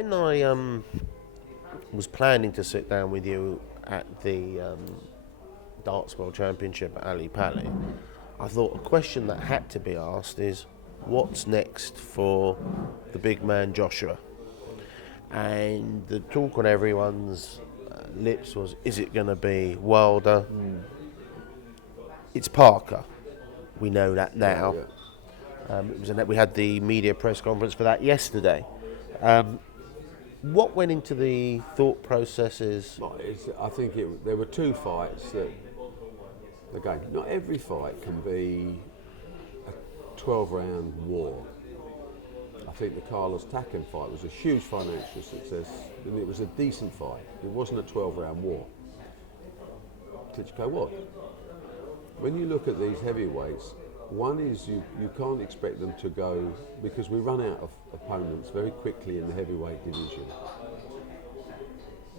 when I was planning to sit down with you at the Darts World Championship at Ali Pali, I thought a question that had to be asked is, what's next for the big man Joshua? And the talk on everyone's lips was, is it going to be Wilder? It's Parker. We know that now. We had the media press conference for that yesterday. What went into the thought processes? Well, I think there were two fights that, again, not every fight can be a 12-round war. I think the Carlos Takam fight was a huge financial success, and it was a decent fight. It wasn't a 12-round war. Klitschko was. When you look at these heavyweights, one is you can't expect them to go, because we run out of opponents very quickly in the heavyweight division.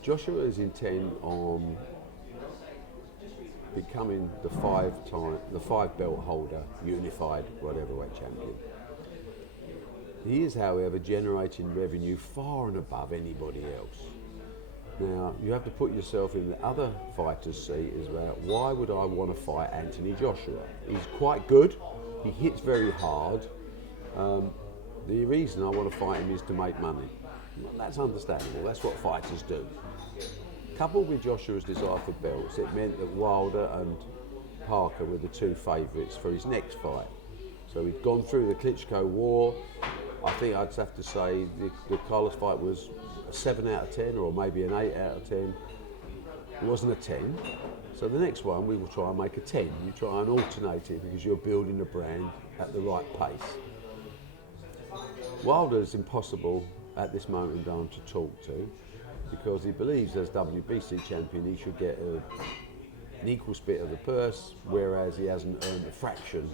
Joshua is intent on becoming the five belt holder, unified world heavyweight champion. He is, however, generating revenue far and above anybody else. Now, you have to put yourself in the other fighter's seat as well. Why would I want to fight Anthony Joshua? He's quite good. He hits very hard. The reason I want to fight him is to make money. That's understandable. That's what fighters do. Coupled with Joshua's desire for belts, it meant that Wilder and Parker were the two favourites for his next fight. So he'd gone through the Klitschko war. I think I'd have to say the Carlos fight was a 7 out of 10 or maybe an 8 out of 10. It wasn't a 10. So the next one we will try and make a 10. You try and alternate it because you're building a brand at the right pace. Wilder is impossible at this moment in time to talk to because he believes as WBC champion he should get an equal split of the purse, whereas he hasn't earned a fraction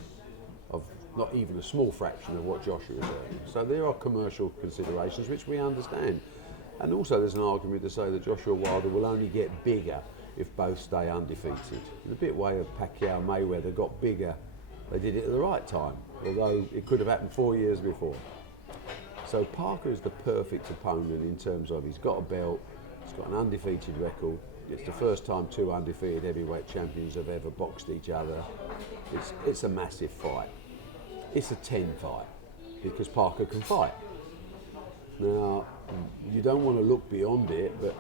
of, not even a small fraction of what Joshua is earning. So there are commercial considerations which we understand. And also there's an argument to say that Joshua Wilder will only get bigger if both stay undefeated. In a bit way of Pacquiao Mayweather got bigger, they did it at the right time, although it could have happened 4 years before. So Parker is the perfect opponent in terms of he's got a belt, he's got an undefeated record. It's the first time two undefeated heavyweight champions have ever boxed each other. It's a massive fight. It's a 10 fight because Parker can fight. Now, you don't want to look beyond it, but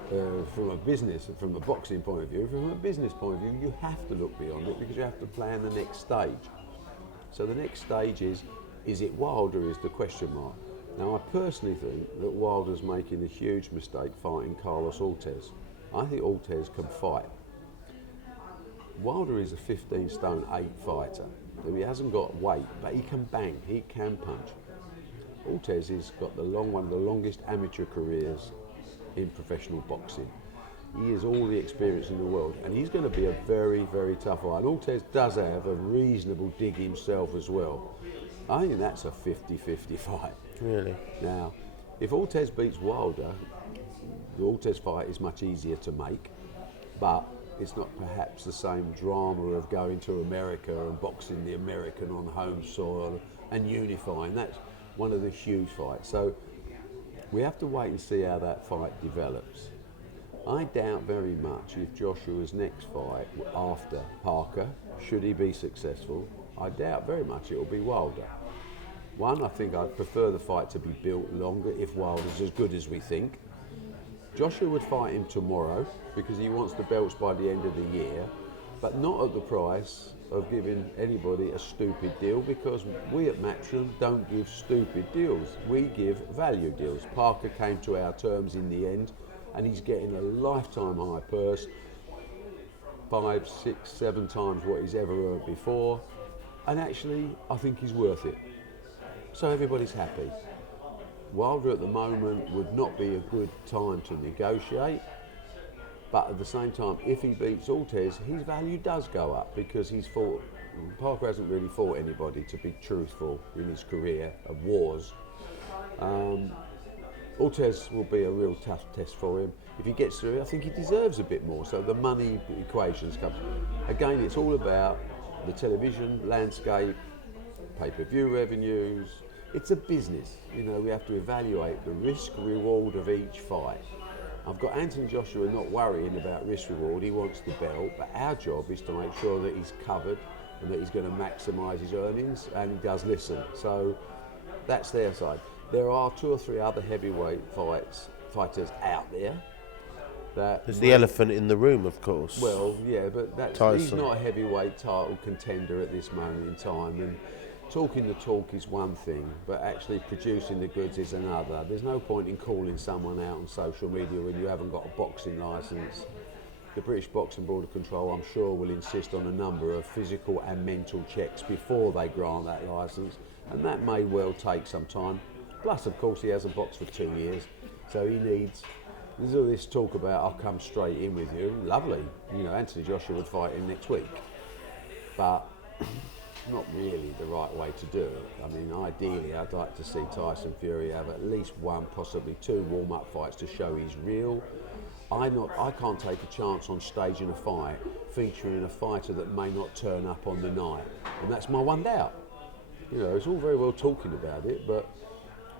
from a boxing point of view, from a business point of view, you have to look beyond it because you have to plan the next stage. So the next stage is it Wilder is the question mark. Now, I personally think that Wilder's making a huge mistake fighting Carlos Ortiz. I think Ortiz can fight. Wilder is a 15 stone 8 fighter. So he hasn't got weight, but he can bang, he can punch. Ortiz has got one of the longest amateur careers in professional boxing. He has all the experience in the world, and he's going to be a very, very tough fight. And Ortiz does have a reasonable dig himself as well. I think that's a 50-50 fight. Really? Now, if Ortiz beats Wilder, the Ortiz fight is much easier to make, but it's not perhaps the same drama of going to America and boxing the American on home soil and unifying. That's one of the huge fights. So we have to wait and see how that fight develops. I doubt very much if Joshua's next fight after Parker, should he be successful, I doubt very much it will be Wilder. One, I think I'd prefer the fight to be built longer if Wilder's as good as we think. Joshua would fight him tomorrow because he wants the belts by the end of the year, but not at the price of giving anybody a stupid deal, because we at Matchroom don't give stupid deals. We give value deals. Parker came to our terms in the end, and he's getting a lifetime high purse, 5, 6, 7 times what he's ever earned before, and actually I think he's worth it. So everybody's happy. Wilder at the moment would not be a good time to negotiate, but at the same time, if he beats Ortiz, his value does go up because Parker hasn't really fought anybody, to be truthful, in his career of wars. Ortiz will be a real tough test for him. If he gets through, I think he deserves a bit more, so the money equations come. Again, it's all about the television landscape, pay-per-view revenues, it's a business. You know, we have to evaluate the risk reward of each fight. I've got Anthony Joshua not worrying about risk reward. He wants the belt, but our job is to make sure that he's covered and that he's going to maximise his earnings, and he does listen. So that's their side. There are 2 or 3 other heavyweight fighters out there. There's the elephant in the room, of course. Well, yeah, but he's not a heavyweight title contender at this moment in time. And talking the talk is one thing, but actually producing the goods is another. There's no point in calling someone out on social media when you haven't got a boxing licence. The British Boxing Board of Control, I'm sure, will insist on a number of physical and mental checks before they grant that licence, and that may well take some time. Plus, of course, he hasn't boxed for 2 years, so he needs... There's all this talk about, I'll come straight in with you. Lovely. You know, Anthony Joshua would fight him next week. But not really the right way to do it. I mean, ideally, I'd like to see Tyson Fury have at least 1, possibly 2 warm-up fights to show he's real. I can't take a chance on staging a fight featuring a fighter that may not turn up on the night. And that's my one doubt. You know, it's all very well talking about it, but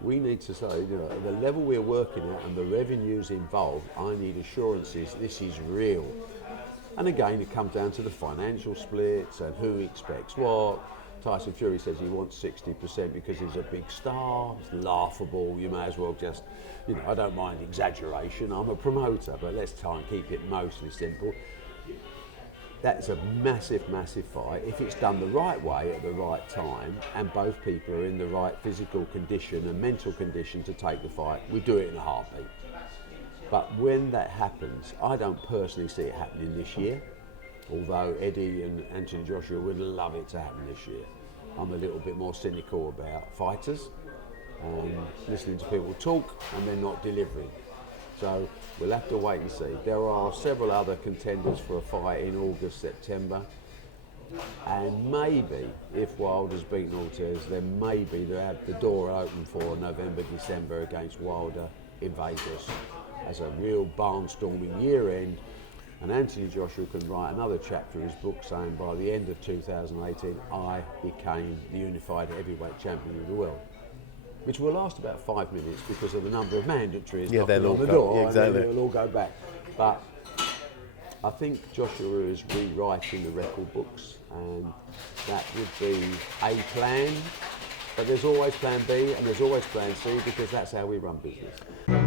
we need to say, you know, at the level we're working at and the revenues involved, I need assurances this is real. And again, it comes down to the financial splits and who expects what. Tyson Fury says he wants 60% because he's a big star. It's laughable. You may as well just, you know, I don't mind exaggeration. I'm a promoter, but let's try and keep it mostly simple. That's a massive, massive fight. If it's done the right way at the right time and both people are in the right physical condition and mental condition to take the fight, we do it in a heartbeat. But when that happens, I don't personally see it happening this year, although Eddie and Anthony Joshua would love it to happen this year. I'm a little bit more cynical about fighters and listening to people talk and then not delivering. So we'll have to wait and see. There are several other contenders for a fight in August, September. And maybe, if Wilder's beaten Ortiz, then maybe they have the door open for November, December against Wilder in Vegas as a real barnstorming year end. And Anthony Joshua can write another chapter in his book saying by the end of 2018, I became the unified heavyweight champion of the world. Which will last about 5 minutes because of the number of mandatories knocking on the door, exactly. And then it'll all go back. But I think Joshua is rewriting the record books, and that would be a plan. But there's always plan B and there's always plan C because that's how we run business.